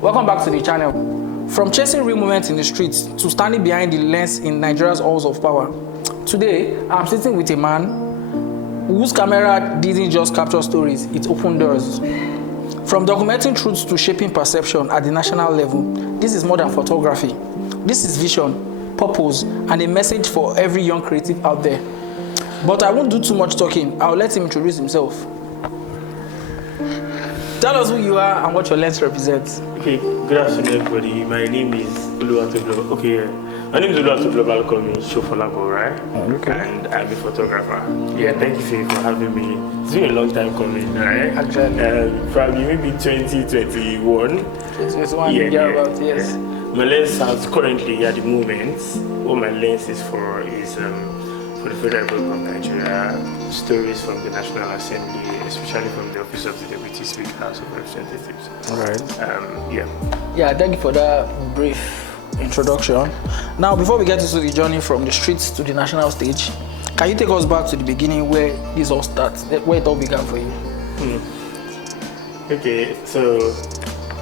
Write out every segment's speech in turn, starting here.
Welcome back to the channel. From chasing real moments in the streets to standing behind the lens in Nigeria's halls of power. Today, I'm sitting with a man whose camera didn't just capture stories, it opened doors. From documenting truths to shaping perception at the national level, this is more than photography. This is vision, purpose, and a message for every young creative out there. But I won't do too much talking. I'll let him introduce himself. Tell us who you are and what your lens represents. Okay, good afternoon, everybody. My name is Oluwatobi. Okay, my name is Oluwatobi Balkomi Shofolago, right? Okay. And I'm a photographer. Yeah, thank you for having me. It's been a long time coming, right? Actually. Probably maybe 2021. It's one year about, yes. My lens has currently, at the moment, what my lens is for is for the Federal Republic of Nigeria, stories from the National Assembly, especially from the Office of the Deputy Speaker, House of Representatives. All right. Yeah, thank you for that brief introduction. Now, before we get into the journey from the streets to the national stage, can you take us back to the beginning where this all starts, where it all began for you? Okay, so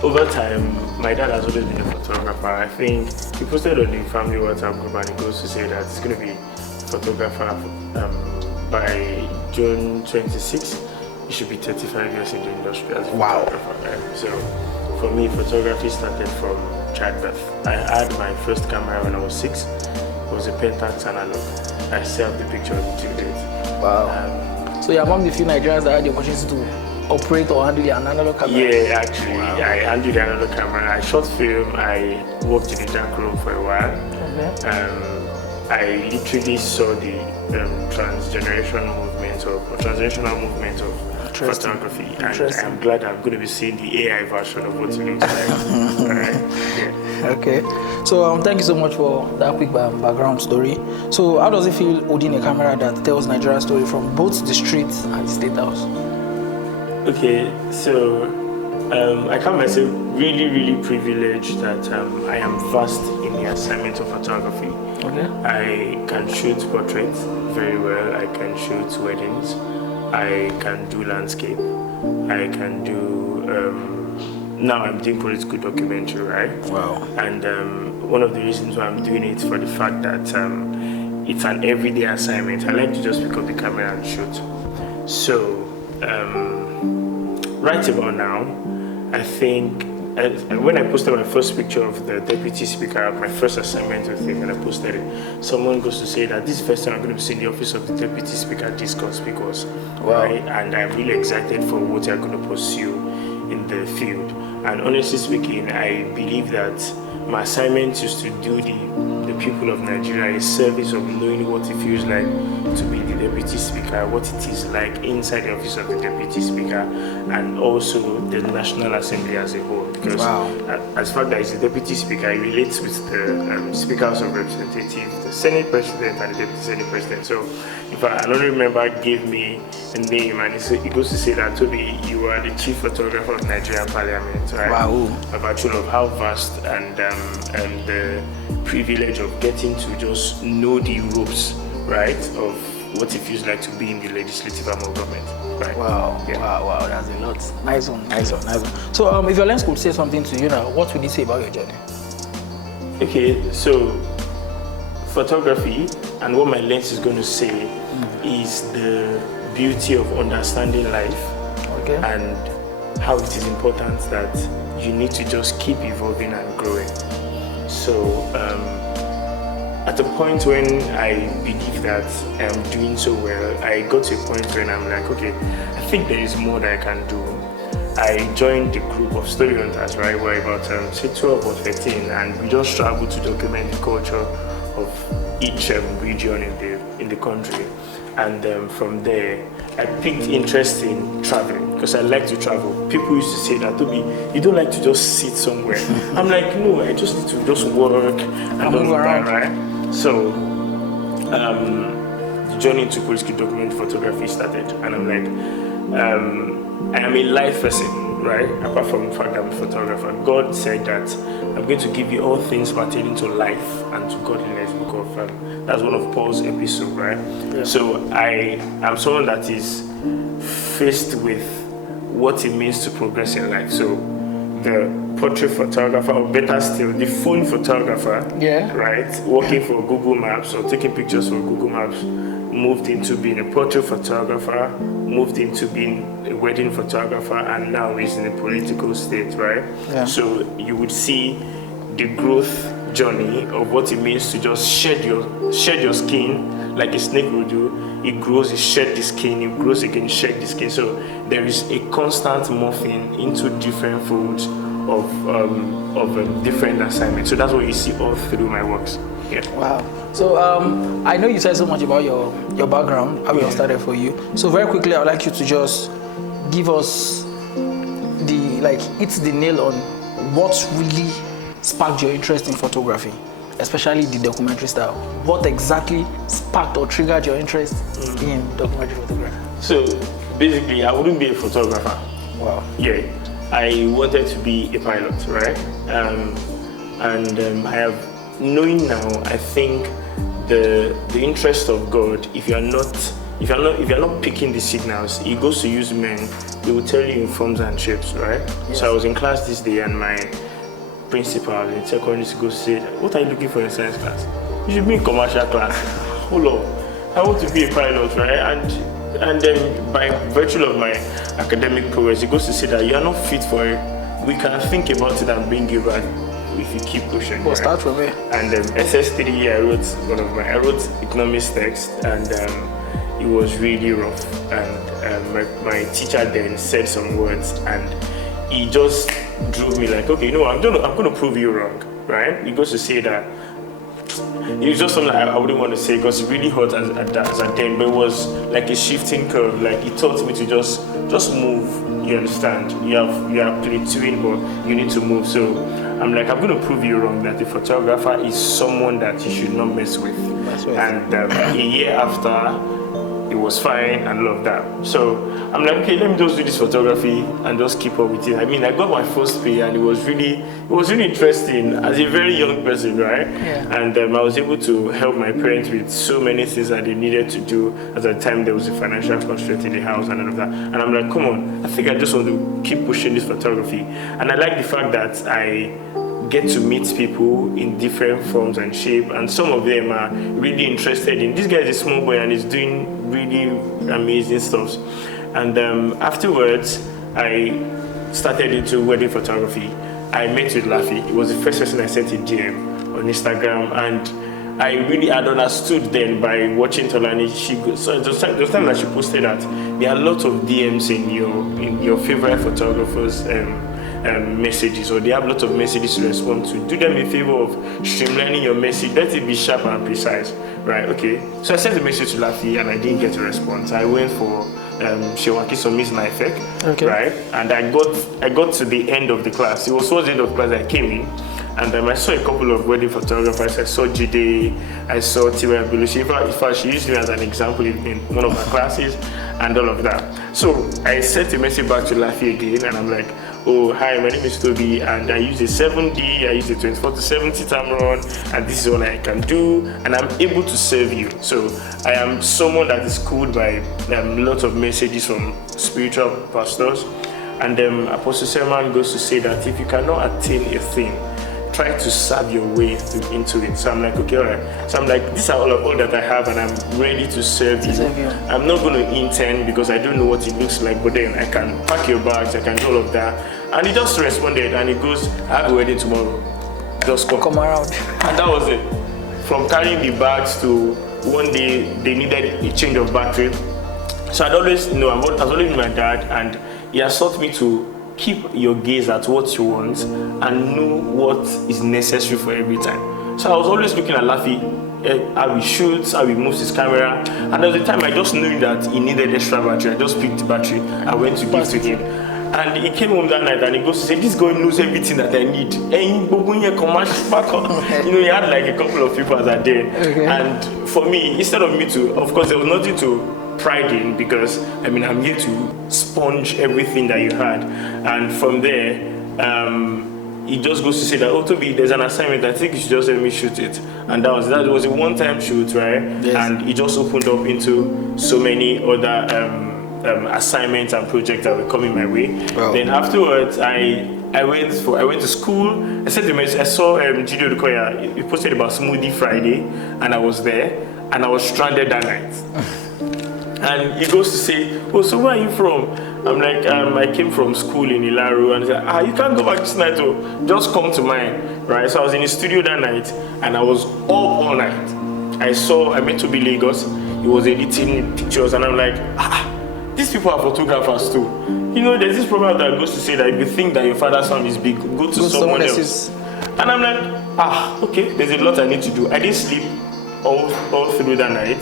over time, my dad has always been a photographer. I think he posted on the family WhatsApp group and he goes to say that it's going to be photographer by June 26. You should be 35 years in the industry as a photographer. Right? So for me, photography started from childbirth. I had my first camera when I was 6. It was a Pentax analog. I still have the picture until date. Wow. So you're among the few Nigerians that had the opportunity to operate or handle an analog camera? Yeah, actually, I handled the analog camera. I shot film. I worked in the dark room for a while. Okay. I literally saw the transgenerational movement or transgenerational movement of photography, and I'm glad I'm going to be seeing the AI version of what it looks like. Alright. Yeah. Okay, so thank you so much for that quick background story. So how does it feel holding a camera that tells Nigeria's story from both the streets and the State House? Okay, so I count myself really privileged that I am versed in the assignment of photography. Okay. I can shoot portraits very well. I can shoot weddings. I can do landscape. I can do. Now I'm doing political documentary, right? Wow. And one of the reasons why I'm doing it for the fact that it's an everyday assignment. I like to just pick up the camera and shoot. So right about now, I think. When I posted my first picture of the Deputy Speaker, my first assignment with him, and I posted it, someone goes to say that this is the first time I'm going to see in the Office of the Deputy Speaker discuss because, right? And I'm really excited for what I'm going to pursue in the field. And honestly speaking, I believe that my assignment is to do the people of Nigeria a service of knowing what it feels like to be the Deputy Speaker, what it is like inside the Office of the Deputy Speaker, and also the National Assembly as a whole. Because as far as the Deputy Speaker, it relates with the Speaker House of Representatives, the Senate President, and the Deputy Senate President. So, if I don't remember, gave me a name, and it goes to say that, Toby, you are the chief photographer of Nigerian Parliament, right? Wow. A virtue of how vast and the privilege of getting to just know the ropes, right, of what it feels like to be in the legislative arm of government. Right. Wow, yeah. wow, that's a lot. Nice one. So if your lens could say something to you now, what would you say about your journey? Okay, so photography and what my lens is going to say is the beauty of understanding life, okay, and how it is important that you need to just keep evolving and growing. So at the point when I believe that I'm doing so well, I got to a point when I'm like, okay, I think there is more that I can do. I joined the group of story hunters, right? We're about say 12 or 13, and we just travel to document the culture of each region in the country. And from there, I picked interest in traveling because I like to travel. People used to say that, Toby, you don't like to just sit somewhere. I'm like, no, I just need to just work and move around, right? So the journey into political document photography started, and I'm like, I am a life person, right? Apart from the fact that I'm a photographer. God said that I'm going to give you all things pertaining to life and to godliness, because that's one of Paul's epistles, right? Yeah. So I am someone that is faced with what it means to progress in life. So the portrait photographer, or better still, the phone photographer. Yeah. Right, working for Google Maps or taking pictures for Google Maps, moved into being a portrait photographer, moved into being a wedding photographer, and now is in a political state, right? Yeah. So you would see the growth journey of what it means to just shed your skin like a snake will do. It grows, it sheds the skin, it grows again, it sheds the skin. So there is a constant morphing into different folds of different assignments. So that's what you see all through my works. Yeah. Wow. So I know you said so much about your background, how it all started for you. So very quickly, I would like you to just give us the nail on what really sparked your interest in photography, especially the documentary style. What exactly sparked or triggered your interest in documentary photography? So basically, I wouldn't be a photographer. Wow. Yeah. I wanted to be a pilot, right? I have, knowing now, I think the interest of God, if you're not picking the signals, He goes to use men. He will tell you in forms and shapes, right? Yes. So I was in class this day, and my principal in secondary school said, "What are you looking for in science class? You should be in commercial class." Hold up, I want to be a pilot, right? And then by virtue of my academic prowess, he goes to say that you are not fit for it. We can think about it and bring you back if you keep pushing. Well, right? Start from here. And SS3, I wrote economics text, and it was really rough. And my teacher then said some words, and he just drove me like, okay, I'm going to prove you wrong, right? He goes to say that. It was just something I wouldn't want to say because it really hurt as a then, but it was like a shifting curve. Like it taught me to just move. You understand? You are plateauing, but you need to move. So I'm like, I'm going to prove you wrong that the photographer is someone that you should not mess with. That's right. And a year after, it was fine and all of that. So I'm like, okay, let me just do this photography and just keep up with it. I mean, I got my first pay, and it was really interesting as a very young person, right? Yeah. And I was able to help my parents with so many things that they needed to do. At the time, there was a financial constraint in the house and all of that. And I'm like, come on, I think I just want to keep pushing this photography. And I like the fact that I get to meet people in different forms and shape, and some of them are really interested in this guy is a small boy and he's doing really amazing stuff. And afterwards I started into wedding photography. I met with Laffy. It was the first person I sent a DM on Instagram, and I really had understood then by watching Tolani. So the time that she posted that there are lots of DMs in your favorite photographers messages, or they have lots of messages to respond to. Do them a favor of streamlining your message. Let it be sharp and precise, right? Okay. So I sent a message to Laffy and I didn't get a response. I went for Shewaki Somi's Naifek, okay, right? And I got to the end of the class. It was towards the end of the class I came in, and I saw a couple of wedding photographers. I saw Jide, I saw Tiwa Belushi. In fact, she used me as an example in one of my classes and all of that. So I sent a message back to Laffy again, and I'm like, oh, hi, my name is Toby, and I use a 7D, I use a 24-70 Tamron, and this is all I can do, and I'm able to serve you. So I am someone that is cooled by lots of messages from spiritual pastors, and Apostle Sermon goes to say that if you cannot attain a thing, try to serve your way into it. So I'm like, okay, all right. So I'm like, these are all that I have, and I'm ready to serve you. I'm not going to intern because I don't know what it looks like, but then I can pack your bags, I can do all of that. And he just responded, and he goes, I have a wedding tomorrow. Just come around. And that was it. From carrying the bags to one day they needed a change of battery. So I've always been my dad, and he has taught me to keep your gaze at what you want and know what is necessary for every time. So I was always looking at Laffy, how he shoots, how he moves his camera, and there was a time I just knew that he needed extra battery. I just picked the battery, I went to give to him. And he came home that night and he goes to say, this guy knows everything that I need. And he had like a couple of people that day. Okay. And for me, instead of me to, of course, there was nothing to pride in, because I'm here to sponge everything that you had. And from there, he just goes to say that, oh, Toby, there's an assignment, I think you should just let me shoot it. And that was a one-time shoot, right? Yes. And it just opened up into so many other assignments and projects that were coming my way. Wow. Then afterwards, I I went to school. I said to him, I saw Gideon Okoya. He posted about Smoothie Friday, and I was there, and I was stranded that night. And he goes to say, "Oh, so where are you from?" I'm like, "I came from school in Ilaro." And he's like, "You can't go back this night, oh. Just come to mine." Right? So I was in the studio that night, and I was up all night. I met Toby Lagos. He was editing pictures, and I'm like, these people are photographers too. You know, there's this proverb that goes to say that if you think that your father's farm is big, go to someone else. And I'm like, okay, there's a lot I need to do. I didn't sleep all through that night.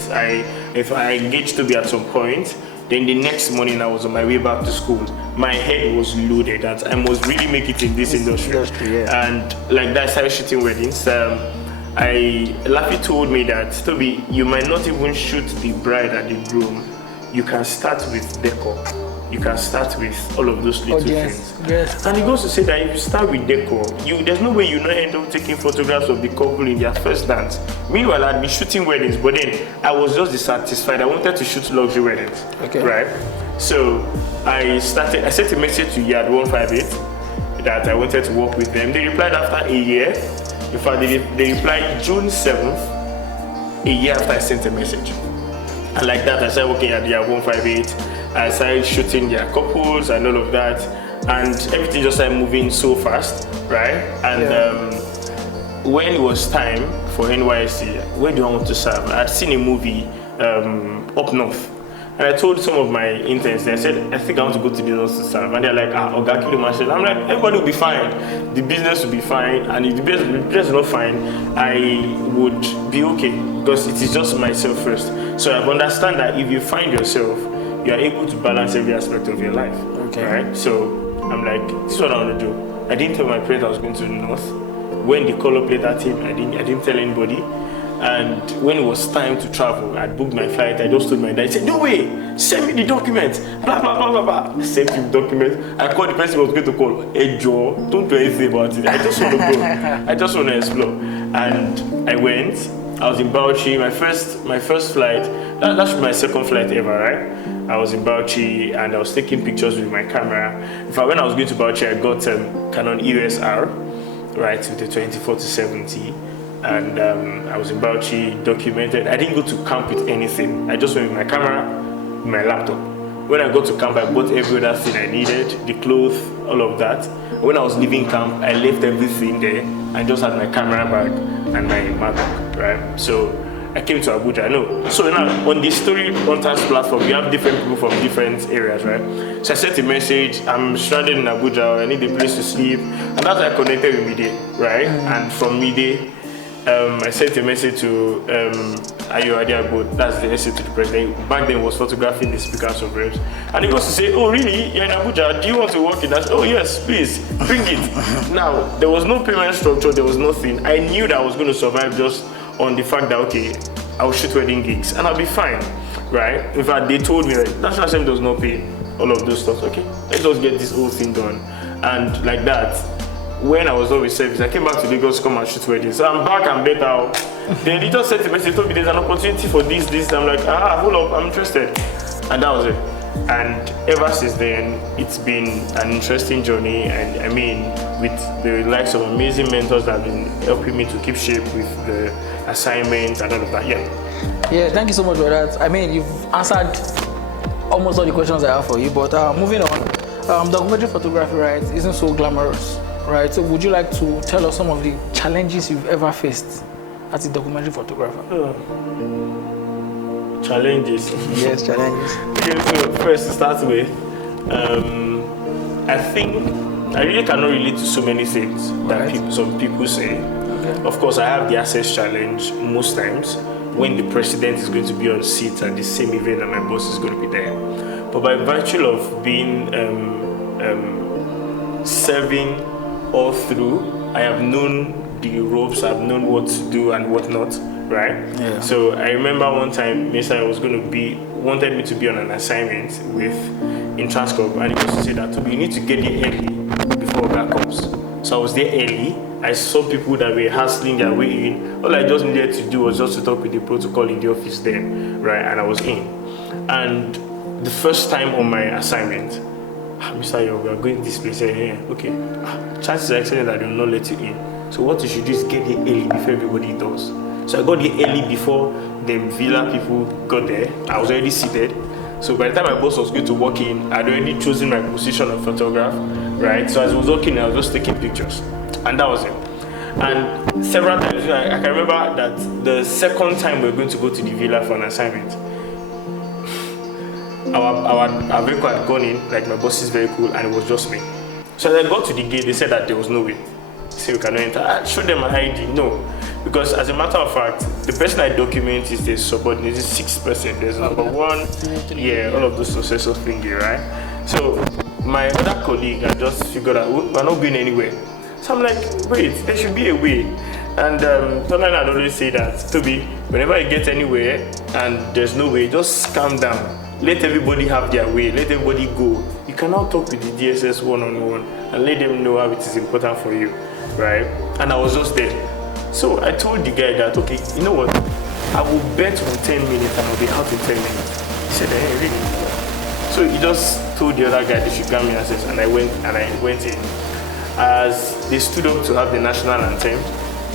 If I engaged Toby at some point, then the next morning I was on my way back to school. My head was loaded that I must really make it in this industry. Yeah. And like that, I started shooting weddings. Laffy told me that, Toby, you might not even shoot the bride and the groom. You can start with decor. You can start with all of those little things. Yes. And he goes to say that if you start with decor, there's no way you not end up taking photographs of the couple in their first dance. Meanwhile, I'd be shooting weddings, but then I was just dissatisfied. I wanted to shoot luxury weddings. Okay. Right? So I sent a message to Yard 158 that I wanted to work with them. They replied after a year. In fact, they replied June 7th, a year after I sent a message. And like that, I started working at Yard 158. I started shooting their couples and all of that, and everything just started moving so fast, right? And when it was time for NYSC, where do I want to serve? I'd seen a movie up north, and I told some of my interns, I said, I think I want to go to the north to serve, and they're like, Oga Kilo Marshall. I'm like, everybody will be fine, the business will be fine, and if the business is not fine, I would be okay, because it is just myself first. So I understand that if you find yourself, you are able to balance every aspect of your life. Okay. Right? So I'm like, this is what I want to do. I didn't tell my parents I was going to the north. When the call-up letter came, I didn't tell anybody. And when it was time to travel, I booked my flight. I just told my dad, he said, "No way, send me the documents." Blah, blah, blah, blah, blah. I sent him the documents. I called the person who was going to call. Hey, Joe, don't do anything about it. I just want to go. I just want to explore. And I went. I was in Bauchi. My first flight, that should be my second flight ever, right? I was in Bauchi and I was taking pictures with my camera. In fact, when I was going to Bauchi, I got Canon EOS R, right, with the 24-70. And I was in Bauchi, documented. I didn't go to camp with anything. I just went with my camera, my laptop. When I got to camp, I bought every other thing I needed, the clothes, all of that. When I was leaving camp, I left everything there. I just had my camera bag and my MacBook, right? So I came to Abuja. I know. So now on the Story Hunters platform, you have different people from different areas, right? So I sent a message. I'm stranded in Abuja. I need a place to sleep, and that's how I connected with Mide, right? And from Mide, I sent a message to Ayo Adiago, that's the essay to the president. Back then, was photographing the speakers of reps, and he goes to say, "Oh, really? You're in Abuja? Do you want to work in that?" "Oh, yes, please, bring it." Now, there was no payment structure. There was nothing. I knew that I was going to survive just on the fact that, okay, I'll shoot wedding gigs and I'll be fine, right? In fact, they told me that National Assembly does not pay all of those stuff. Okay, let's just get this whole thing done. And like that, when I was done with service, I came back to Lagos to come and shoot weddings. So I'm back and better. Then they just sent a message, told me there's an opportunity for this. I'm like, hold up, I'm interested. And that was it. And ever since then, it's been an interesting journey. And I mean, with the likes of amazing mentors that have been helping me to keep shape with the assignments and all of that. Yeah, thank you so much for that. I mean, you've answered almost all the questions I have for you. But moving on, documentary photography, right, isn't so glamorous, right? So would you like to tell us some of the challenges you've ever faced as a documentary photographer? Challenges. Yes, challenges. Okay, so first to start with, I think I really cannot relate to so many things that some people say. Okay. Of course, I have the access challenge most times when the president is going to be on seat at the same event and my boss is going to be there. But by virtue of being serving all through, I have known the ropes, I've known what to do and what not, right? Yeah. So I remember one time, Mr. wanted me to be on an assignment in Transcorp, and he was to say that you need to get there early before that comes. So I was there early. I saw people that were hustling their way in. All I just needed to do was just to talk with the protocol in the office then, right? And I was in. And the first time on my assignment, Mr. Yo, we are going this place. Yeah, okay. Chances are excellent that they will not let you in. So what you should do is get there early before everybody does. So I got there early before the villa people got there. I was already seated. So by the time my boss was going to walk in, I'd already chosen my position of photograph, right? So as I was walking in, I was just taking pictures. And that was it. And several times, I can remember that the second time we were going to go to the villa for an assignment, our vehicle had gone in, like my boss's vehicle, and it was just me. So as I got to the gate, they said that there was no way. Say we cannot enter. I showed them my ID. No. Because as a matter of fact, the person I document is the subordinate, is 6 person. There's number 1, all of those successful thingy, right? So my other colleague, I just figured out we're not going anywhere. So I'm like, wait, there should be a way. And Tonline had always say that, Toby, whenever you get anywhere and there's no way, just calm down. Let everybody have their way. Let everybody go. You cannot talk with the DSS one-on-one and let them know how it is important for you, right? And I was just there. So I told the guy that, okay, you know what? I will bet on 10 minutes and I'll be out in 10 minutes. He said, hey, really? So he just told the other guy they should grant me access, and I went in. As they stood up to have the national anthem,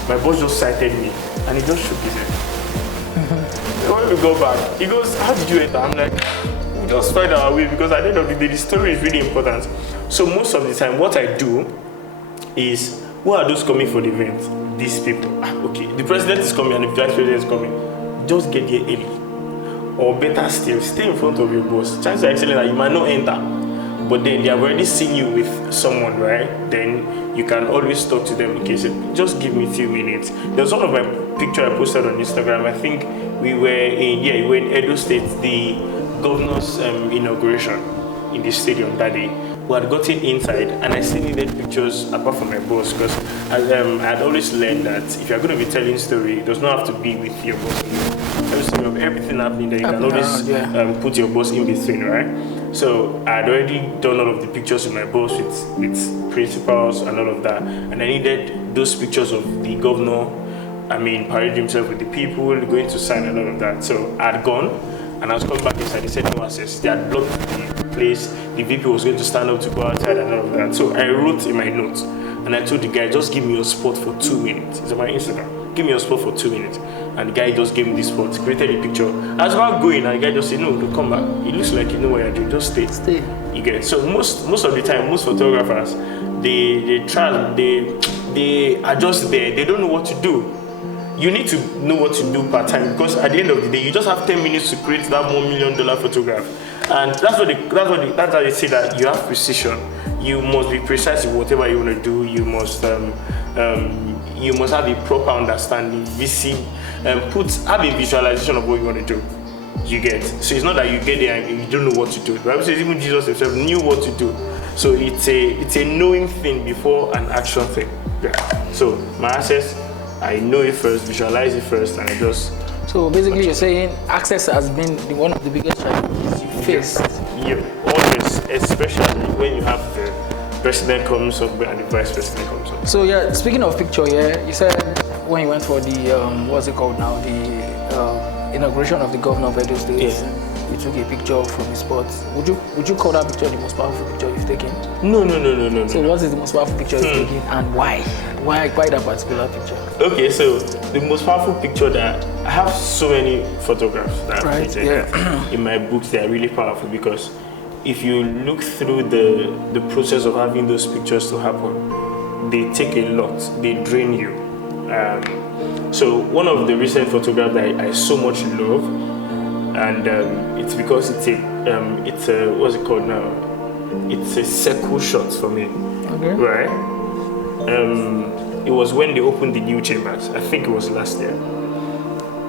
my boss just cited me and he just shook his head. When we go back, he goes, how did you enter? I'm like, we just find our way, because at the end of the day, the story is really important. So most of the time, what I do is, who are those coming for the event? These people. Okay, the president is coming and the vice president is coming. Just get there early. Or better still, stay in front of your boss. Chances are excellent that you might not enter, but then they have already seen you with someone, right? Then you can always talk to them in case just give me a few minutes. There's one of my picture I posted on Instagram. I think we were in Edo State, the governor's inauguration in the stadium that day. We had gotten inside, and I still needed pictures apart from my boss, because I'd always learned that if you're going to be telling story, it does not have to be with your boss. Of everything happening there, you can always put your boss in between, right? So I'd already done all of the pictures with my boss, with principals and all of that, and I needed those pictures of the governor, parading himself with the people, going to sign and all of that. So I'd gone, and I was coming back inside. They said no access. They had blocked the place. The VP was going to stand up to go outside and all of that. So I wrote in my notes, and I told the guy, just give me your spot for 2 minutes. It's on my Instagram. Give me your spot for 2 minutes. And the guy just gave me this spot, created a picture. I was about going, and the guy just said, no, don't come back. It looks like you know what you're doing. Just stay. Stay. You get it. So most of the time, most photographers, they are just there. They don't know what to do. You need to know what to do per time, because at the end of the day, you just have 10 minutes to create that $1 million photograph. And that's how they say that you have precision. You must be precise in whatever you want to do. You must have a proper understanding, have a visualization of what you want to do. You get. So it's not that you get there and you don't know what to do. The Bible says even Jesus himself knew what to do. So it's a knowing thing before an action thing. Yeah. So my access, I know it first, visualize it first, and I just. So basically, you're saying access has been one of the biggest challenges you faced. Yeah, always, especially when you have the president comes up and the vice president comes up. So yeah, speaking of picture, you said when you went for the what's it called now, the inauguration of the governor of Edo State, you took a picture from his spot. Would you call that picture the most powerful picture you've taken? No. So what is the most powerful picture you've taken, and why? Why that particular picture? Okay, so the most powerful picture that I have so many photographs that I've taken in my books. They are really powerful, because if you look through the process of having those pictures to happen, they take a lot. They drain you. So one of the recent photographs that I so much love, and it's because it's a what's it called now? It's a circle shot for me. Okay. Right. It was when they opened the new chambers. I think it was last year.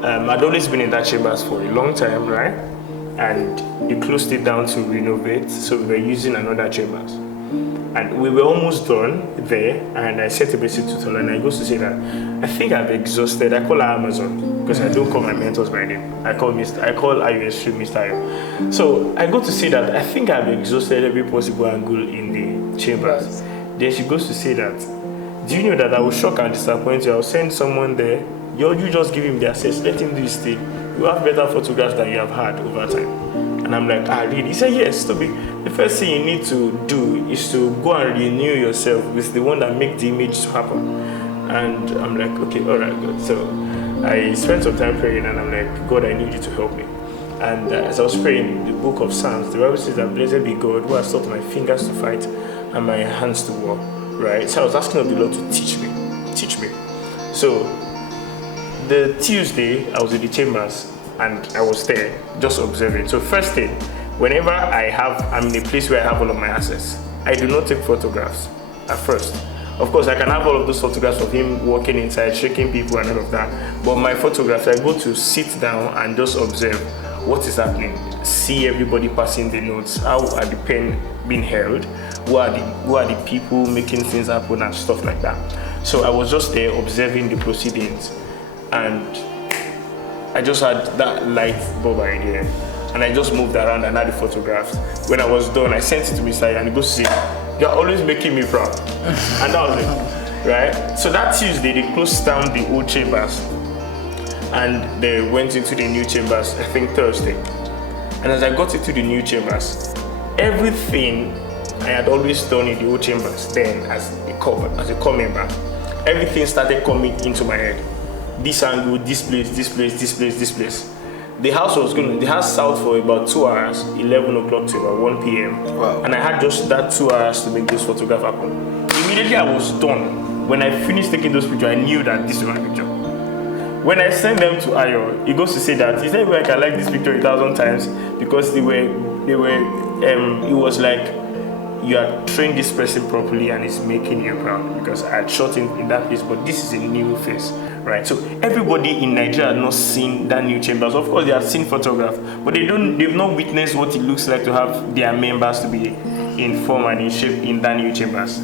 I'd always been in that chambers for a long time, right? And they closed it down to renovate, so we were using another chambers. And we were almost done there, and I sent a message to Tola, and I goes to say that I think I've exhausted. I call her Amazon, because I don't call my mentors by name. I call IUS through Mr. Ayo. So I go to say that I think I've exhausted every possible angle in the chambers. Then she goes to say that, do you know that I will shock and disappoint you? I'll send someone there. You just give him the access. Let him do his thing. You have better photographs than you have had over time. And I'm like, really? He said, yes, Toby. the first thing you need to do is to go and renew yourself with the one that makes the image to happen. And I'm like, okay, all right, God. So I spent some time praying, and I'm like, God, I need you to help me. And as I was praying, the book of Psalms, the Bible says that blessed be God who has taught my fingers to fight and my hands to war, right? So I was asking of the Lord to teach me. So the Tuesday, I was in the chambers, and I was there just observing. So first thing, whenever I'm in a place where I have all of my assets, I do not take photographs at first. Of course, I can have all of those photographs of him walking inside, shaking people and all of that. But my photographs, I go to sit down and just observe what is happening. See everybody passing the notes. How are the pen being held? Who are the people making things happen and stuff like that. So I was just there observing the proceedings, and I just had that light bulb idea. And I just moved around and had the photographs. When I was done, I sent it to Mr. and he goes to say, "You're always making me proud." And that was it, right? So that Tuesday, they closed down the old chambers and they went into the new chambers, I think Thursday. And as I got into the new chambers, everything I had always done in the old chambers then as a core member, everything started coming into my head. This angle, this place. The house sold for about 2 hours, 11 o'clock to about 1 p.m. Wow. And I had just that 2 hours to make this photograph happen. Immediately I was done. When I finished taking those pictures, I knew that this was my picture. When I sent them to Ayo, he goes to say that, is there a way I can like this picture 1,000 times? Because it was like, you are trained this person properly and it's making you proud, because I had shot in that place, but this is a new face, right? So everybody in Nigeria had not seen that new chambers. Of course, they have seen photographs, but they've not witnessed what it looks like to have their members to be in form and in shape in that new chambers.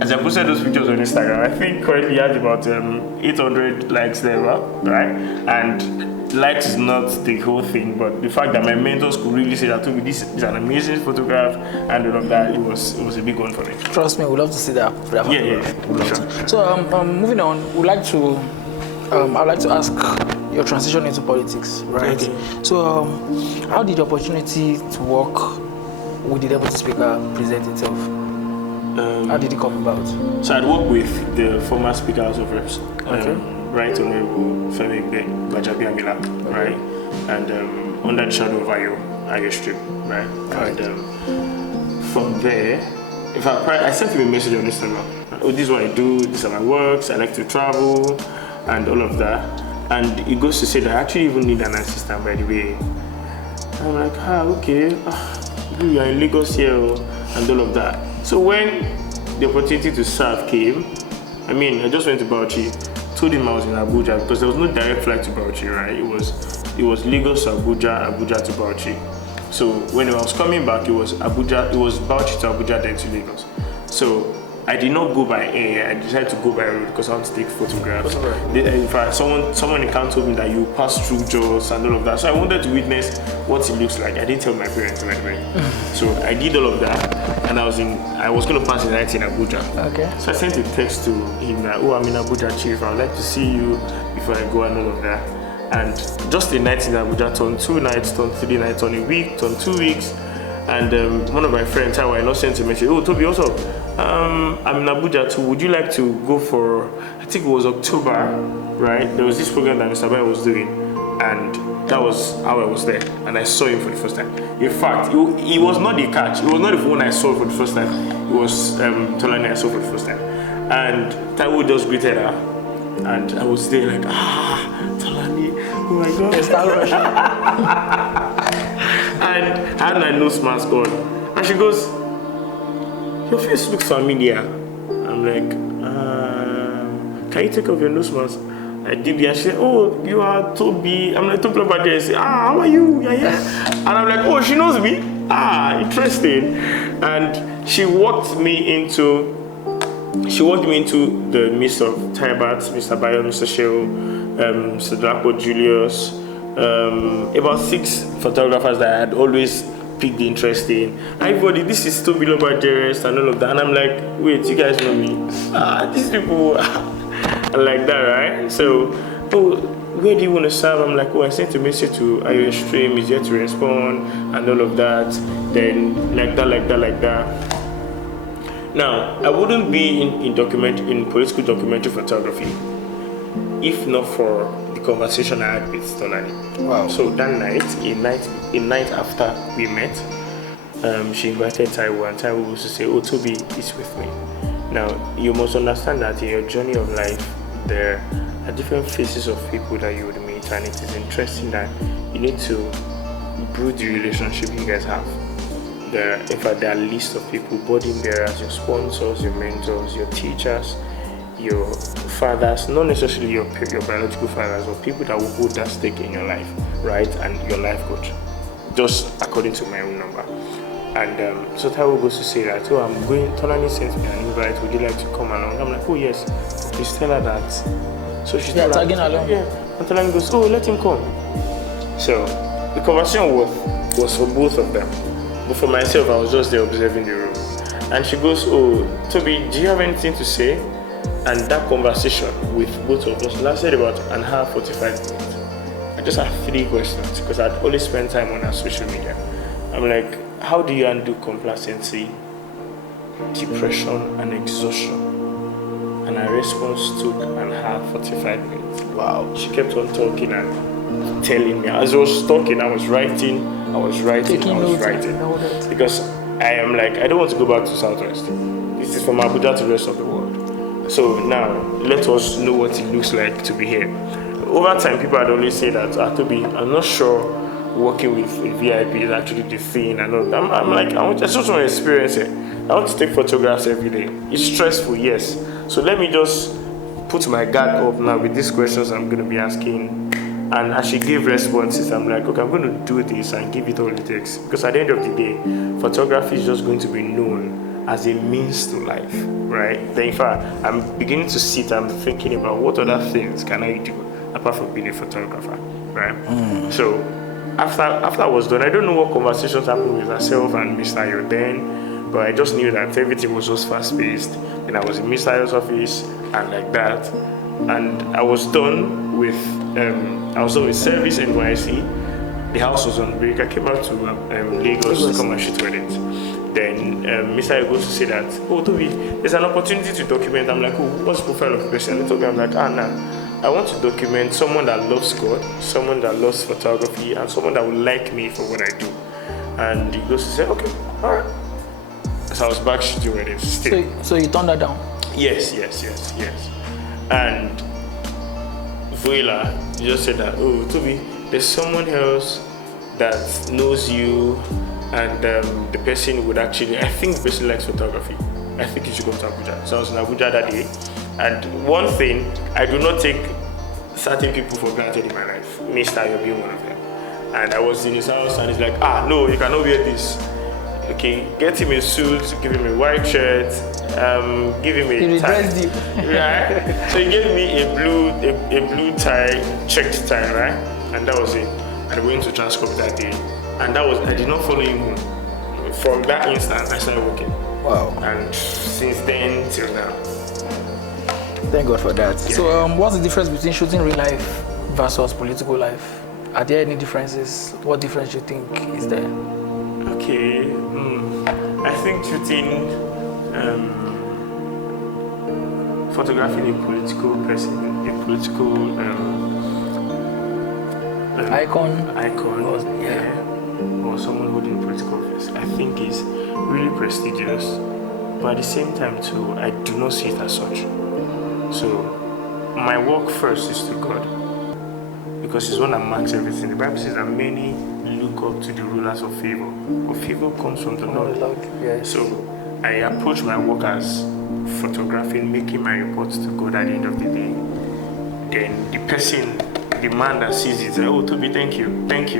As I posted those pictures on Instagram, I think currently had about 800 likes there, right? And likes is not the whole thing, but the fact that my mentors could really say that to me, this is an amazing photograph, and all of that, it was a big one for me. Trust me, we'd love to see that. Yeah, sure. So moving on, I'd like to ask your transition into politics, right? Okay. So how did the opportunity to work with the Deputy Speaker present itself? How did it come about? So I'd worked with the former Speaker House of Reps, Okay. Right Honorable Femi Gbajabiamila, right? And under the shadow of Ayo Strip, right? Right. And from there, in fact, I sent him a message on Instagram. Oh, this is what I do, these are my works, I like to travel, and all of that. And he goes to say that I actually even need an assistant, by the way. I'm like, okay, you are in Lagos here, and all of that. So when the opportunity to serve came, I just went to Bauchi, told him I was in Abuja, because there was no direct flight to Bauchi, right? It was Lagos to Abuja, Abuja to Bauchi. So when I was coming back, it was Bauchi to Abuja, then to Lagos. So I did not go by air, I decided to go by road because I want to take photographs. In fact, someone in camp told me that you pass through Jos and all of that. So I wanted to witness what it looks like. I didn't tell my parents right away. So I did all of that, and I was going to pass the night in Abuja. Okay. So I sent a text to him that, I'm in Abuja, Chief, I would like to see you before I go and all of that. And just a night in Abuja turned 2 nights, turned 3 nights, turned a week, turned 2 weeks. And one of my friends, I not sent a message, Toby, also, I'm in Abuja too. Would you like to go for, I think it was October, right? There was this program that Mr. Bayo was doing, and that was how I was there. And I saw him for the first time. In fact, he was not the catch. It was not the one I saw for the first time. It was Tolani I saw for the first time. And Taiwo just greeted her. And I was there like, Tolani, oh my God. And I had my nose mask on. And she goes, your face looks familiar. I'm like, can you take off your nose mask? I did it, and she said, oh, you are Toby. I'm like, Toby Lobade. I said, how are you? Yeah. And I'm like, oh, she knows me? Interesting. And she walked me into the midst of Taibat, Mr. Bayo, Mr. Sheo, Mr. Drapo Julius, about 6 photographers that I had always piqued the interest in. Everybody, this is Toby Lobade and all of that. And I'm like, wait, you guys know me? These people are like that, right? So where do you want to serve? I'm like, oh, I sent a message to Ayo Stream, he's yet to respond, and all of that. Then like that. Now, I wouldn't be in political documentary photography if not for the conversation I had with Tonani. Wow. So that night, a night after we met, she invited Taiwo, and Taiwo was to say, oh, Toby is with me. Now, you must understand that in your journey of life, there are different faces of people that you would meet, and it is interesting that you need to brood the relationship you guys have. In fact, there are lists of people, burden bearers, your sponsors, your mentors, your teachers, your fathers, not necessarily your biological fathers, but people that will hold that stake in your life, right? And your life coach, just according to my own number. And so Taiwo goes to say that, oh, I'm going, Tonani sent me an invite, would you like to come along? I'm like, oh yes, please tell her that. So she's tagging along. Yeah, and Tonani goes, oh, let him come. So the conversation was for both of them. But for myself, I was just there observing the room. And she goes, oh, Toby, do you have anything to say? And that conversation with both of us lasted about an hour, 45 minutes. I just had 3 questions because I'd only spent time on our social media. I'm like, how do you undo complacency, depression, and exhaustion? And her response took an hour, 45 minutes. Wow. She kept on talking and telling me. As I was talking, I was writing. Because I am like, I don't want to go back to Southwest. This is from Abuja to the rest of the world. So now, let us know what it looks like to be here. Over time, people had always said that, Toby, I'm not sure working with a VIP is actually the thing. And all. I'm like, I just want to experience it. I want to take photographs every day. It's stressful, yes. So let me just put my guard up now with these questions I'm going to be asking. And as she gave responses, I'm like, okay, I'm going to do this and give it all it takes. Because at the end of the day, photography is just going to be known as a means to life, right? Then in fact, I'm beginning to sit and thinking about what other things can I do apart from being a photographer, right? So after I was done, I don't know what conversations happened with herself and Mr. Ayo then, but I just knew that everything was just fast-paced. And I was in Mr. Ayo's office and like that. And I was done with Service NYC. The house was on break. I came out to Lagos to come and shoot with it. Then Mr. Ayo goes to say that, oh, Toby, there's an opportunity to document. I'm like, oh, what's the profile of the person? He told me, I'm like, I want to document someone that loves God, someone that loves photography, and someone that would like me for what I do. And he goes to say, okay, all right. So I was back shooting with it still. So you turned that down? Yes. And Voila just said that, oh, Toby, there's someone else that knows you, and the person would actually, I think the person likes photography. I think you should go to Abuja. So I was in Abuja that day. And one thing, I do not take certain people for granted in my life. Mr. Ayo being one of them. And I was in his house and he's like, no, you cannot wear this. Okay, get him a suit, give him a white shirt, give him a tie. Right? So he gave me a blue tie, checked tie, right? And that was it. And we went to Transcorp that day. And that was, I did not follow him home. From that instant, I started working. Wow. And since then till now. Thank God for that. Yeah. So what's the difference between shooting real life versus political life? Are there any differences? What difference do you think is there? Okay, I think shooting, photographing a political person, a political icon, or someone holding political office, I think is really prestigious. But at the same time too, I do not see it as such. So my work first is to God, because it's one that marks everything. The Bible says that many look up to the rulers of favor, but favor comes from the Lord. Yes. So I approach my work as photographing, making my reports to God at the end of the day. Then the person, the man that sees it, says, oh, Toby, thank you,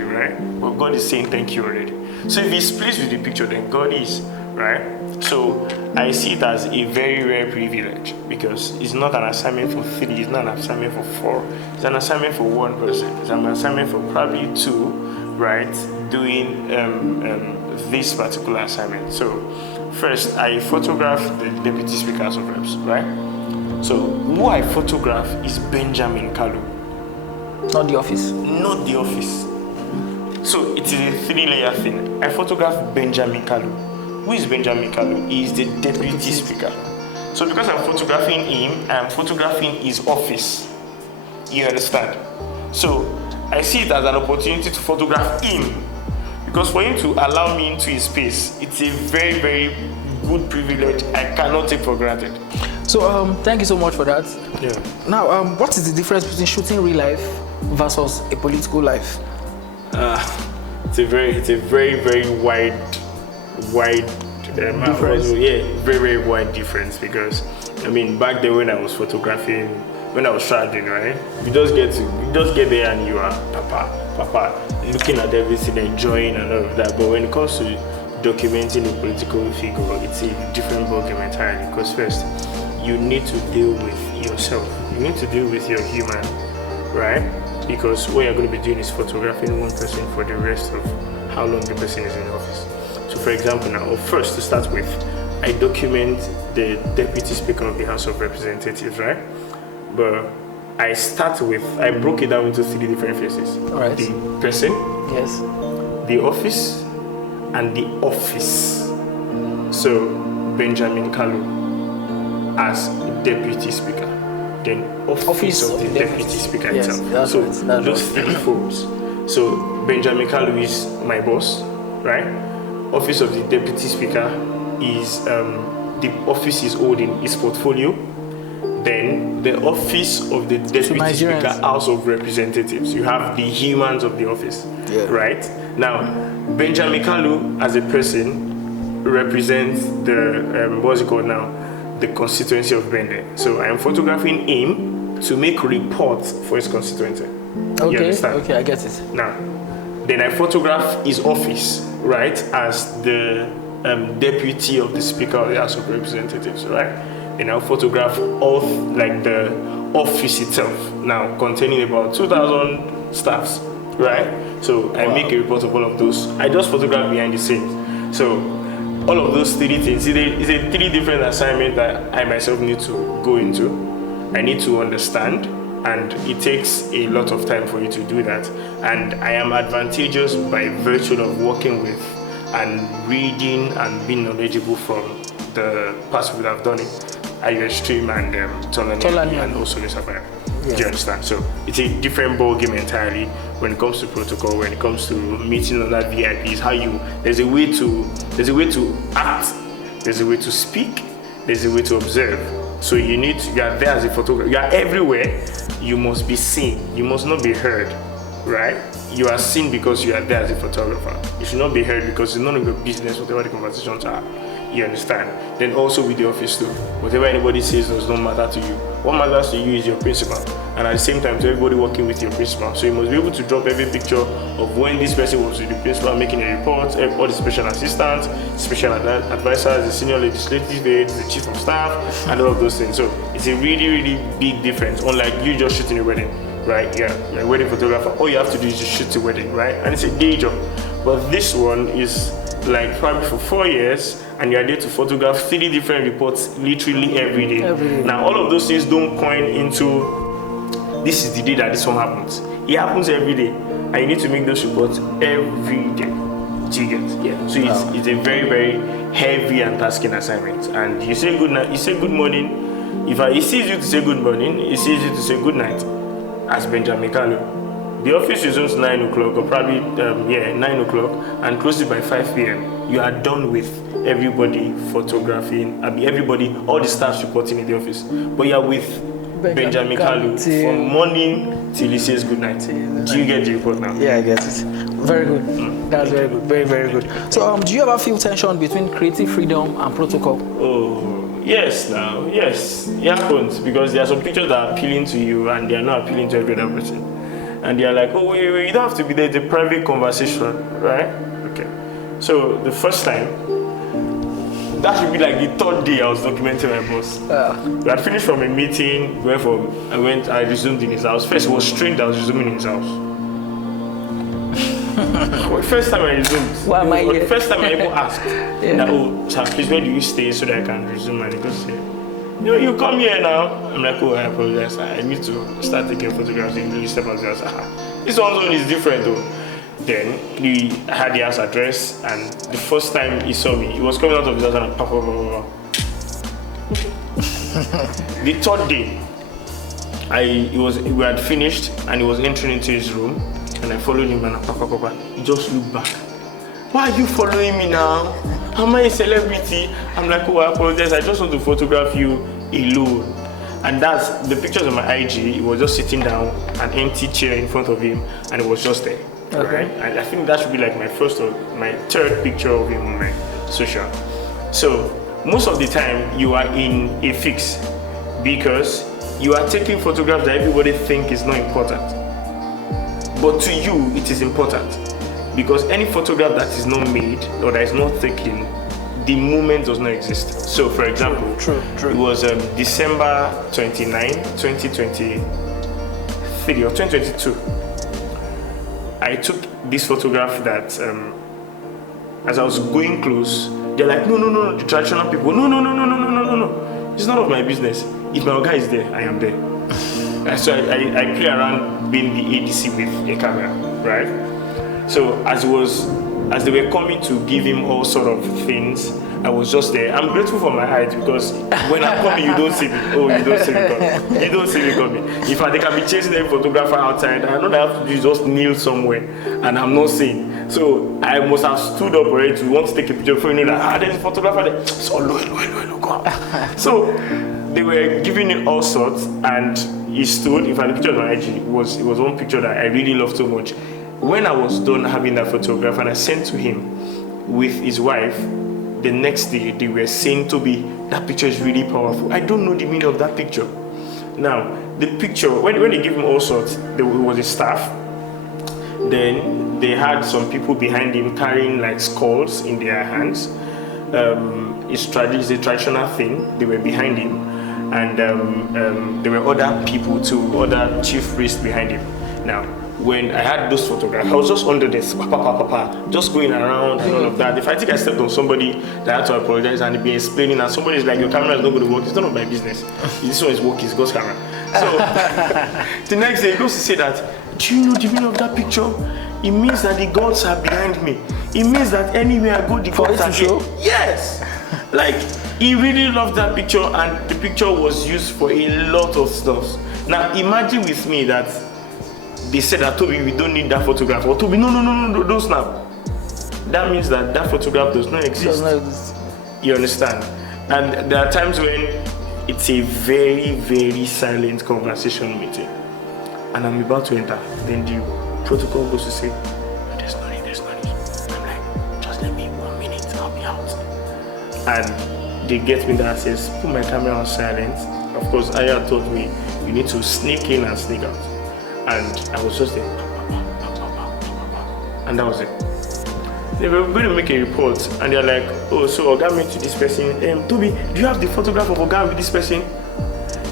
right? But God is saying thank you already. So if he's pleased with the picture, then God is, right? So I see it as a very rare privilege, because it's not an assignment for 3, it's not an assignment for 4, it's an assignment for 1 person, it's an assignment for probably 2, right, doing this particular assignment. So first, I photograph the Deputy Speakers of Reps, right? So who I photograph is Benjamin Kalu. Not the office. Not the office. So it is a 3-layer thing. I photographed Benjamin Kalu. Who is Benjamin Kalu? He is the deputy speaker. So because I'm photographing him, I'm photographing his office. You understand? So I see it as an opportunity to photograph him. Because for him to allow me into his space, it's a very, very good privilege I cannot take for granted. So thank you so much for that. Yeah. Now, what is the difference between shooting real life versus a political life? It's a very, very wide Difference. very, very wide difference, because I mean, back then when I was photographing, when I was traveling, right, you just get there and you are papa, looking at everything, enjoying and all of that. But when it comes to documenting a political figure, it's a different ballgame entirely, because first you need to deal with yourself, you need to deal with your human, right? Because what you're going to be doing is photographing one person for the rest of how long the person is in office. So for example now, first to start with, I document the Deputy Speaker of the House of Representatives, right? But I broke it down into 3 different phases. All right. The person, Yes. the office, and the office. So Benjamin Kalu as Deputy Speaker. Then office of the Deputy Speaker Yes, itself. that's So right, that's those 3 folds. So Benjamin Kalu is my boss, right? Office of the Deputy Speaker is the office is holding his portfolio. Then the office of the Deputy Speaker, House of Representatives. You have the humans of the office, right? Now, Benjamin Kalu as a person represents the what's it called now? The constituency of Bende. So I am photographing him to make reports for his constituency. Okay, I get it. Now, then I photograph his office, right, as the deputy of the Speaker of the House of Representatives, right? Then I'll photograph the office itself, now containing about 2,000 staffs, right? So I make a report of all of those. I just photograph behind the scenes. So all of those 3 things, it's a 3 different assignments that I myself need to go into. I need to understand, and it takes a lot of time for you to do that. And I am advantageous by virtue of working with and reading and being knowledgeable from the past people that have done it. Stream and Tolani and also Nisabaya. Yes. Do you understand? So it's a different ball game entirely when it comes to protocol, when it comes to meeting other VIPs. There's a way to act, there's a way to speak, there's a way to observe. So you are there as a photographer, you are everywhere, you must be seen, you must not be heard, right? You are seen because you are there as a photographer. You should not be heard because it's none of your business, whatever the conversations are. You understand? Then also with the office too. Whatever anybody says does not matter to you. What matters to you is your principal. And at the same time, to everybody working with your principal. So you must be able to drop every picture of when this person was with the principal making a report, all the special assistants, special advisors, the senior legislative aides, the chief of staff, and all of those things. So it's a really, really big difference. Unlike you just shooting a wedding, right? You're a wedding photographer. All you have to do is just shoot a wedding, right? And it's a day job. But this one is like probably for 4 years, and you are there to photograph 3 different reports literally every day. Now all of those things don't coin into this is the day that this one happens. It happens every day, and you need to make those reports every day. Do you get? Yeah. So it's a very, very heavy and tasking assignment. And you say good night, you say good morning. If he sees you to say good morning, he sees you to say good night. As Benjamin Kalu. The office resumes 9 o'clock, or probably 9 o'clock, and closes by 5 p.m. You are done with everybody photographing, everybody, all the staff reporting in the office. But you are with Benjamin Kalu from morning till he says good night. Do you get the report now? Yeah, I get it. Very good. That's very good. Very, very good. So, do you ever feel tension between creative freedom and protocol? Oh, yes. Now, yes, it happens because there are some pictures that are appealing to you and they are not appealing to every other person. And they are like, oh, you don't have to be there. It's a private conversation, right? Okay. So the first time, that should be like the 3rd day I was documenting my boss. We had finished from a meeting, I resumed in his house. First, it was strange that I was resuming in his house. First time I resumed. Why am I here? First time I even asked, that, oh, sir, please, where do you stay so that I can resume? And he goes, You come here now. I'm like, oh, I apologize. I need to start taking photographs. You really step outside. This one is different though. Then he had the house address, and the first time he saw me, he was coming out of his house and the third day, we had finished and he was entering into his room, and I followed him and he just looked back. Why are you following me now? Am I a celebrity? I'm like, oh, I apologize. I just want to photograph you alone. And that's the pictures of my IG. He was just sitting down, an empty chair in front of him, and it was just there. Okay. Right? And I think that should be like my first or my third picture of him on my social. So most of the time you are in a fix because you are taking photographs that everybody think is not important. But to you, it is important. Because any photograph that is not made or that is not taken, the moment does not exist. So for example, True. it was December 29, 2023 or 2022. I took this photograph that as I was going close, they're like, no, the traditional people, no. It's none of my business. If my guy is there, I am there. And so I play around being the ADC with a camera, right? So as they were coming to give him all sort of things, I was just there. I'm grateful for my height because when I'm coming, you don't see me. Oh, you don't see me coming. You don't see me coming. If they can be chasing every photographer outside, I know that I have to do is just kneel somewhere, and I'm not seeing. So I must have stood up already to want to take a picture before you know that there's a photographer there. So low, go. So they were giving him all sorts, and he stood. In fact, the picture of my IG it was one picture that I really loved so much. When I was done having that photograph and I sent to him with his wife, the next day they were saying, Toby, that picture is really powerful. I don't know the meaning of that picture. Now, the picture, when they gave him all sorts, there was a staff. Then they had some people behind him carrying like skulls in their hands. It's a traditional thing. They were behind him. And there were other people too, other chief priests behind him. Now, when I had those photographs, I was just under this, just going around and all of that. If I think I stepped on somebody, that I had to apologize and be explaining, and somebody's like, your camera is not going to work, it's none of my business. This one is working, it's God's camera. So, the next day he goes to say that, do you know the meaning of that picture? It means that the gods are behind me. It means that anywhere I go, the gods are here. Yes! Like, he really loved that picture, and the picture was used for a lot of stuff. Now, imagine with me that they said that, Toby, we don't need that photograph. Or Toby, no, don't snap. That means that photograph does not exist. You understand? And there are times when it's a very, very silent conversation meeting. And I'm about to enter. Then the protocol goes to say, there's no need. I'm like, just let me 1 minute, I'll be out. And they get me that says, put my camera on silent. Of course, Aya told me, you need to sneak in and sneak out. And I was just there. And that was it. They were going to make a report, and they're like, oh, so Oga met to this person. Toby, do you have the photograph of Oga with this person?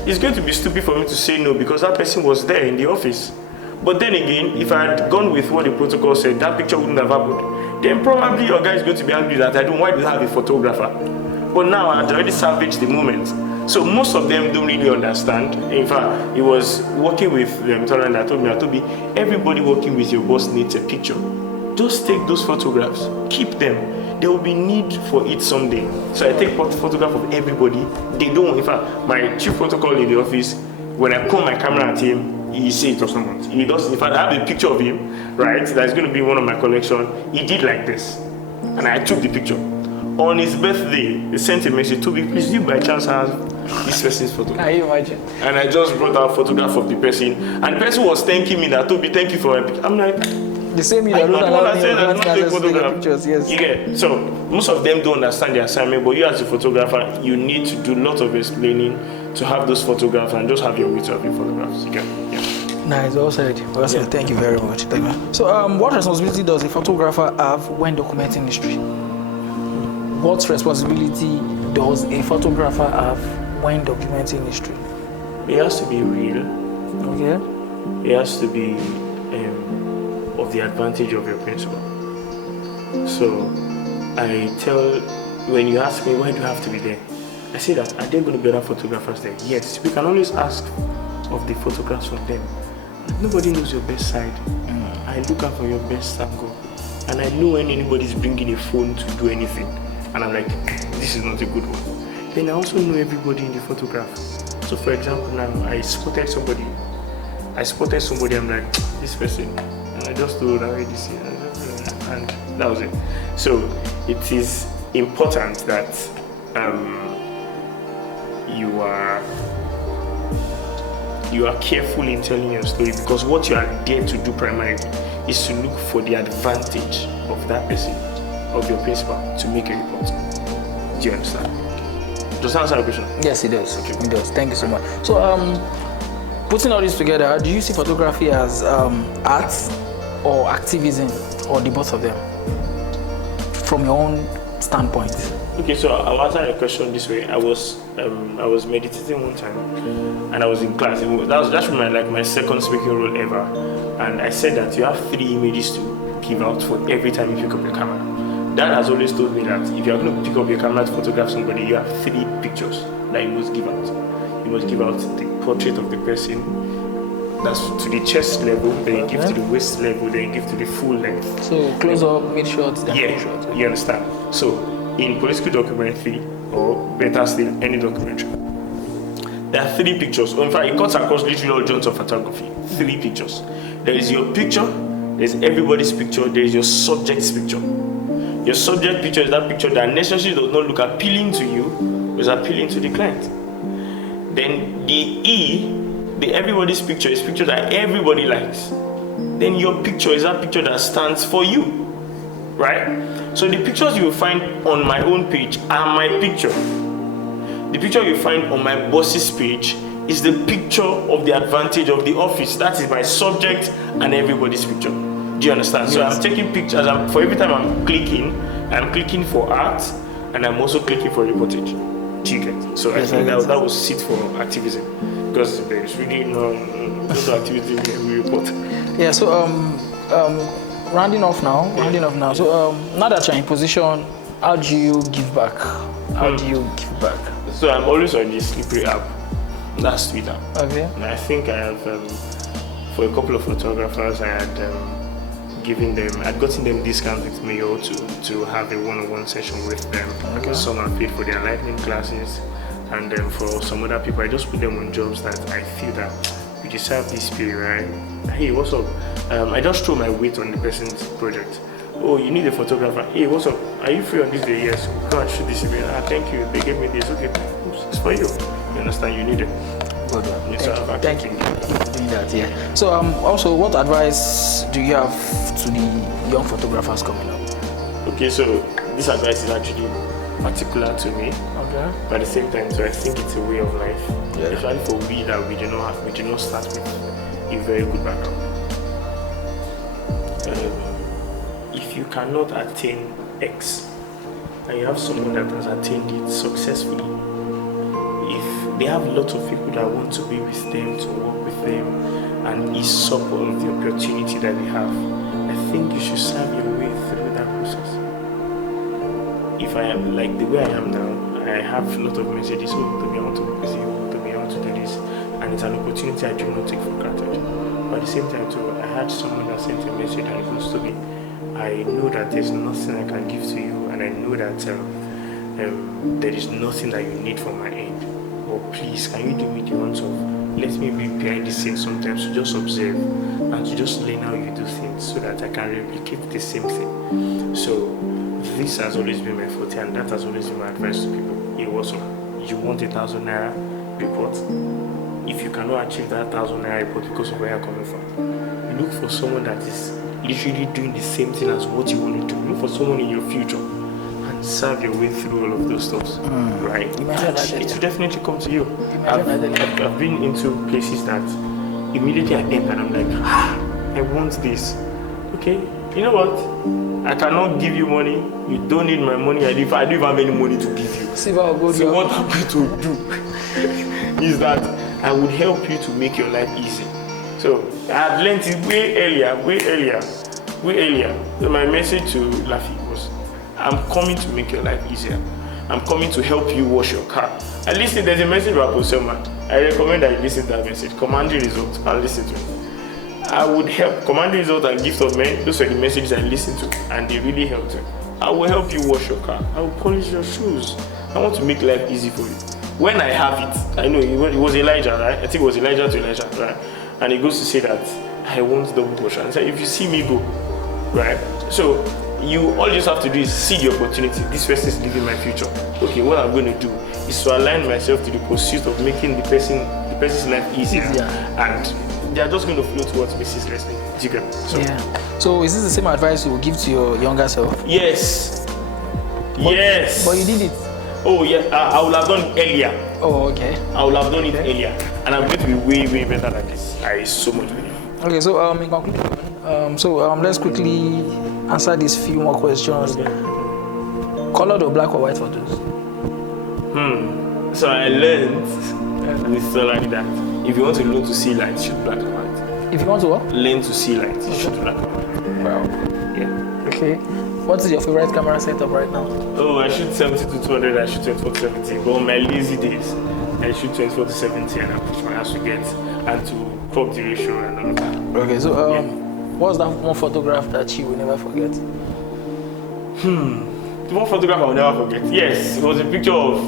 It's going to be stupid for me to say no because that person was there in the office. But then again, if I had gone with what the protocol said, that picture wouldn't have happened. Then probably your guy is going to be angry that why do you have a photographer? But now I had already salvaged the moment. So most of them don't really understand. In fact, he was working with them, and I told me, everybody working with your boss needs a picture. Just take those photographs, keep them. There will be need for it someday. So I take photograph of everybody. They don't. In fact, my chief protocol in the office, when I point my camera at him, he says it was someone. He does. In fact, I have a picture of him, right? That's going to be one of my collection. He did like this, and I took the picture. On his birthday, they sent a message, Toby, please, do you by chance have this person's photo? Can you imagine? And I just brought out a photograph of the person, and the person was thanking me that, Toby, thank you for my picture. I'm like, the same you don't allow pictures, yes. Yeah. So most of them don't understand the assignment, but you as a photographer, you need to do a lot of explaining to have those photographs and just have your way to have your photographs. Yeah. Nice, well said. Thank you very much. So, what responsibility does a photographer have when documenting history? What responsibility does a photographer have when documenting history? It has to be real. Okay. It has to be of the advantage of your principal. So I tell, when you ask me why do you have to be there, I say that, are there going to be other photographers there? Yes, we can always ask of the photographs from them. Nobody knows your best side. I look out for your best angle. And I know when anybody's bringing a phone to do anything, and I'm like, this is not a good one. Then I also know everybody in the photograph. So for example, now I spotted somebody, I'm like, this person, and I just told her this, and that was it. So it is important that you are careful in telling your story, because what you are there to do primarily is to look for the advantage of that person, of your principal, to make a report. Do you understand? Does that answer the question? Yes, it does. Okay. It does. Thank you so much. So, putting all this together, do you see photography as art or activism, or the both of them, from your own standpoint? Okay, so I'll answer your question this way. I was meditating one time, and I was in class. That's my second speaking role ever, and I said that you have 3 images to give out for every time you pick up your camera. Dad has always told me that if you're going to pick up your camera to photograph somebody, you have 3 pictures that you must give out. You must give out the portrait of the person, that's to the chest level, then you give to the waist level, then you give to the full length. So close up, mid shots, then full shot. You understand? So in political documentary, or better still, any documentary, there are 3 pictures. In fact, it cuts across literally all genres of photography. 3 pictures. There is your picture, there's everybody's picture, there is your subject's picture. Your subject picture is that picture that necessarily does not look appealing to you, but is appealing to the client. Then the everybody's picture is picture that everybody likes. Then your picture is that picture that stands for you, right? So the pictures you will find on my own page are my picture. The picture you find on my boss's page is the picture of the advantage of the office. That is my subject and everybody's picture. Do you understand? Yes. So I'm taking pictures, for every time I'm clicking for art, and I'm also clicking for reportage. Do you get? So I think that will sit for activism, because there's really no activism in every report. Yeah, so rounding off now. So now that you're in position, how do you give back? So I'm always on the Slippery app. That's Twitter. Okay. And I think I have, for a couple of photographers, I had I'd gotten them discounts with Mayo to have a one-on-one session with them. Okay. Because some are paid for their lightning classes, and for some other people, I just put them on jobs that I feel that you deserve this pay, right? Hey, what's up? I just throw my weight on the person's project. Oh, you need a photographer. Hey, what's up? Are you free on this day? Yes. Go and shoot this event. Thank you. They gave me this. Okay, it's for you. You understand? You need it. Good one. Thank you. Doing that, yeah. So also, what advice do you have to the young photographers coming up? Okay, so this advice is actually particular to me. Okay. But at the same time, so I think it's a way of life. Yeah. Especially for we that we do not start with a very good background. If you cannot attain X, and you have someone that has attained it successfully, if they have lots of people that want to be with them, to work with them, and is support the opportunity that they have, I think you should serve your way through that process. If I am like the way I am now, I have a lot of messages. Oh, to me, I want to work with you. To me, I want to do this, and it's an opportunity I do not take for granted. But at the same time, too, I had someone that sent a message and it goes to me, I know that there's nothing I can give to you, and I know that there is nothing that you need from my end. But please, can you do me the honor of let me be behind the scenes sometimes to just observe and to just learn how you do things so that I can replicate the same thing. So this has always been my forte, and that has always been my advice to people. It was, you want 1,000 naira report? If you cannot achieve that 1,000 naira report because of where you're coming from, look for someone that is literally doing the same thing as what you want to do. Look for someone in your future and serve your way through all of those stuff, right? It will definitely come to you. I've been into places that immediately I enter and I'm like, I want this. Okay, you know what? I cannot give you money. You don't need my money. I don't even have any money to give you. So what I'm going to do is that I would help you to make your life easy. So I had learned it way earlier. So my message to Lafi was, I'm coming to make your life easier. I'm coming to help you wash your car. And listen, there's a message about Posema. I recommend that you listen to that message. Commanding results, and listen to it. I would help. Commanding results and gift of men. Those are the messages I listen to, and they really helped me. I will help you wash your car. I will polish your shoes. I want to make life easy for you. When I have it, I know it was Elijah, right? I think it was Elijah to Elijah, right? And he goes to say that I want double portion. And say, if you see me go, right? So all you just have to do is see the opportunity. This person is living my future. Okay, what I'm going to do is to align myself to the pursuit of making the person's life easier. And they are just going to flow towards me ceaselessly. So, yeah. So is this the same advice you would give to your younger self? Yes. Yes. But you did it. Oh yeah, I would have done it earlier. Oh, okay. I would have done it earlier, and I'm going to be way, way better than this. I so much believe. Okay, so in conclusion, let's quickly answer these few more questions. Okay. Colored or black or white photos? So I learned with Solani that if you want to learn to see light, shoot black and white. If you want to what? Learn to see light, shoot black and white. Wow. Yeah. Okay. What is your favorite camera setup right now? Oh, I shoot 70 to 200, I shoot 24 to 70. But on my lazy days, I shoot 24 to 70 and I push my ass to get and to crop the ratio and all of that. Okay, so what's that one photograph that you will never forget? The one photograph I will never forget. Yes, it was a picture of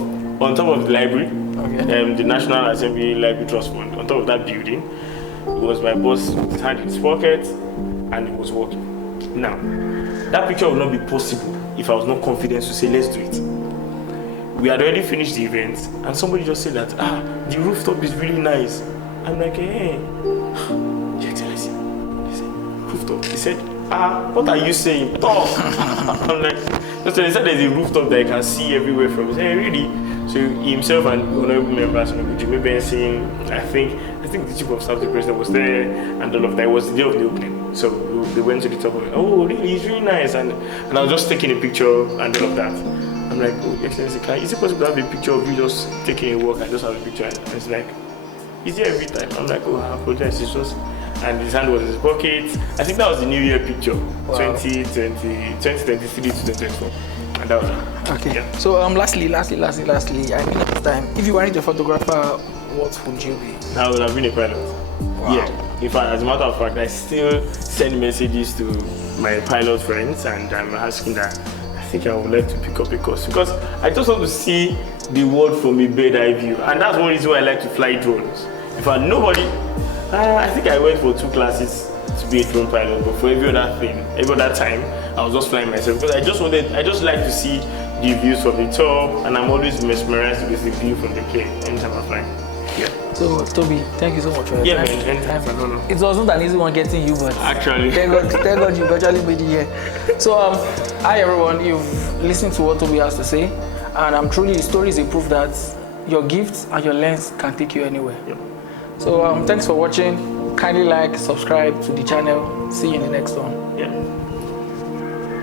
on top of the library, the National Assembly Library Trust Fund, on top of that building. It was my boss with his hand in his pocket and he was walking. Now, that picture would not be possible if I was not confident to say, let's do it. We had already finished the event and somebody just said that, the rooftop is really nice. I'm like, hey, Your Excellency. He said, rooftop. He said, what are you saying? Talk. I'm like, so he said there's a rooftop that I can see everywhere from. He said, hey, really? So himself and honorable members, Jimmy Benson, I think the chief of staff, the president was there, and all of that. It was the day of the opening. So they went to the top of it. Oh, really? It's really nice. And I was just taking a picture and all of that. I'm like, oh, Excellency, is it possible to have a picture of you just taking a walk and just have a picture? And it's like, is it every time? I'm like, oh, I apologize. It's just, and his hand was in his pocket. I think that was the New Year picture, wow. 2023 to 2024. And that was it. Okay. Yeah. So lastly, I mean at the time, if you weren't a photographer, what would you be? I would have been a pilot. Wow. Yeah. In fact, as a matter of fact, I still send messages to my pilot friends and I'm asking that I think I would like to pick up a course because I just want to see the world from a bird eye view. And that's one reason why I like to fly drones. In fact, I think I went for 2 classes to be a drone pilot, but for every other time, I was just flying myself because I just like to see the views from the top, and I'm always mesmerized with the view from the plane anytime I'm flying. Yeah. So, Toby, thank you so much for your time. Man, it wasn't an easy one getting you, but actually, thank God you actually made it here. So, hi everyone, you've listened to what Toby has to say, and truly, the story is a proof that your gifts and your lens can take you anywhere. Yep. So, thanks for watching. Kindly like, subscribe to the channel. See you in the next one. Yeah.